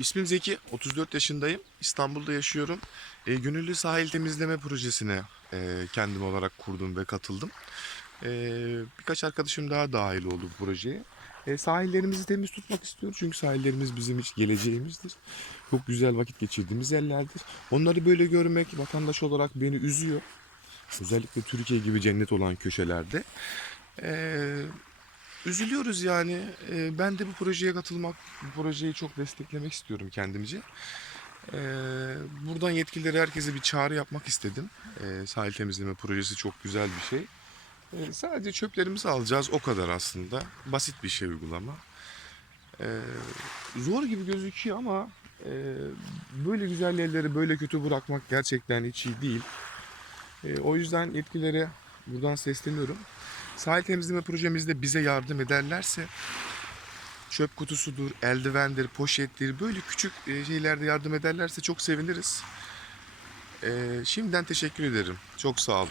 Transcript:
İsmim Zeki, 34 yaşındayım. İstanbul'da yaşıyorum. E, gönüllü sahil temizleme projesine e, kendim olarak kurdum ve katıldım. E, birkaç arkadaşım daha dahil oldu bu projeye. E, sahillerimizi temiz tutmak istiyoruz çünkü sahillerimiz bizim hiç geleceğimizdir. Çok güzel vakit geçirdiğimiz yerlerdir. Onları böyle görmek vatandaş olarak beni üzüyor. Özellikle Türkiye gibi cennet olan köşelerde. E, üzülüyoruz yani. E, ben de bu projeye katılmak, bu projeyi çok desteklemek istiyorum kendimce. E, buradan yetkililere herkese bir çağrı yapmak istedim. E, sahil temizleme projesi çok güzel bir şey. E, sadece çöplerimizi alacağız o kadar aslında. Basit bir şey uygulama. E, zor gibi gözüküyor ama e, böyle güzel yerleri böyle kötü bırakmak gerçekten hiç iyi değil. E, o yüzden yetkililere buradan sesleniyorum. Sahil temizleme projemizde bize yardım ederlerse çöp kutusudur, eldivendir, poşettir böyle küçük e, şeylerde yardım ederlerse çok seviniriz. E, şimdiden teşekkür ederim. Çok sağ olun.